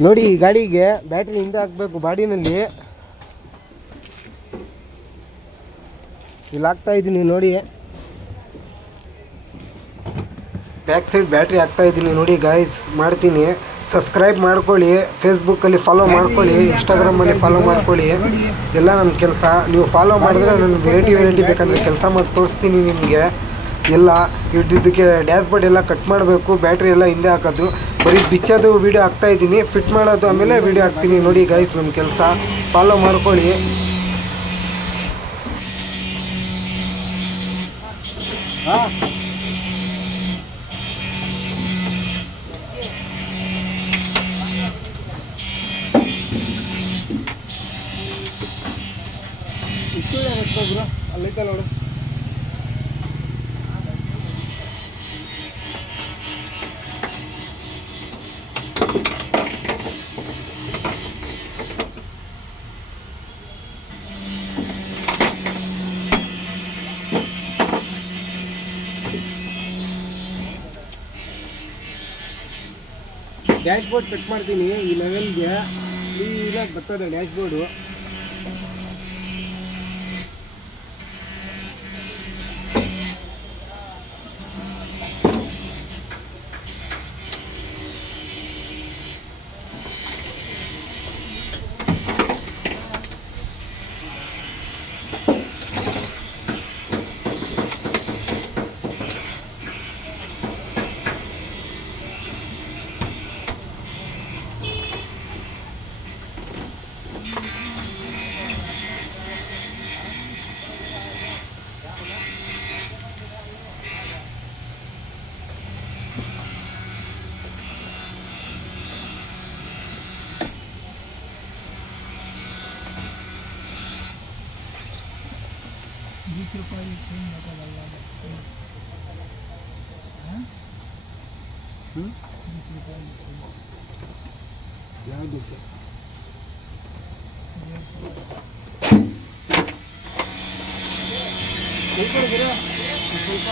ನೋಡಿ ಈ ಗಾಡಿಗೆ ಬ್ಯಾಟ್ರಿ ಹಿಂದೆ ಹಾಕಬೇಕು ಬಾಡಿನಲ್ಲಿ. ಇಲ್ಲಿ ಹಾಕ್ತಾ ಇದ್ದೀನಿ ನೋಡಿ, ಬ್ಯಾಕ್ ಸೈಡ್ ಬ್ಯಾಟ್ರಿ ಹಾಕ್ತಾ ಇದ್ದೀನಿ ನೋಡಿ ಗಾಯ್ಸ್. ಮಾಡ್ತೀನಿ, ಸಬ್ಸ್ಕ್ರೈಬ್ ಮಾಡ್ಕೊಳ್ಳಿ, ಫೇಸ್ಬುಕ್ಕಲ್ಲಿ ಫಾಲೋ ಮಾಡ್ಕೊಳ್ಳಿ, ಇನ್ಸ್ಟಾಗ್ರಾಮಲ್ಲಿ ಫಾಲೋ ಮಾಡ್ಕೊಳ್ಳಿ. ಎಲ್ಲ ನನ್ನ ಕೆಲಸ ನೀವು ಫಾಲೋ ಮಾಡಿದ್ರೆ ನಾನು ವೆರೈಟಿ ಬೇಕಂದರೆ ಕೆಲಸ ಮಾಡಿ ತೋರಿಸ್ತೀನಿ ನಿಮಗೆ. ಎಲ್ಲ ಇದಕ್ಕೆ ಡ್ಯಾಶ್ ಬೋರ್ಡ್ ಎಲ್ಲ ಕಟ್ ಮಾಡಬೇಕು, ಬ್ಯಾಟ್ರಿ ಎಲ್ಲ ಹಿಂದೆ ಹಾಕೋದು, ಬರೀ ಬಿಚ್ಚೋದು ವೀಡಿಯೋ ಹಾಕ್ತಾಯಿದ್ದೀನಿ, ಫಿಟ್ ಮಾಡೋದು ಆಮೇಲೆ ವೀಡಿಯೋ ಹಾಕ್ತೀನಿ ನೋಡಿ ಗಾಯ್ಸ್. ನನ್ನ ಕೆಲಸ ಫಾಲೋ ಮಾಡ್ಕೊಳ್ಳಿ. ಹಾಂ ಅಲ್ಲೈತಲ್ಲ ನೋಡು. ಡ್ಯಾಶ್ ಬೋರ್ಡ್ ಕಟ್ ಮಾಡ್ತೀನಿ ಈ ಲೆವೆಲ್ಗೆ, ಕ್ಲೀನಾಗಿ ಬರ್ತದೆ ಡ್ಯಾಶ್ ಬೋರ್ಡು. ಯಾವುದಕ್ಕೆ ಸ್ವಲ್ಪ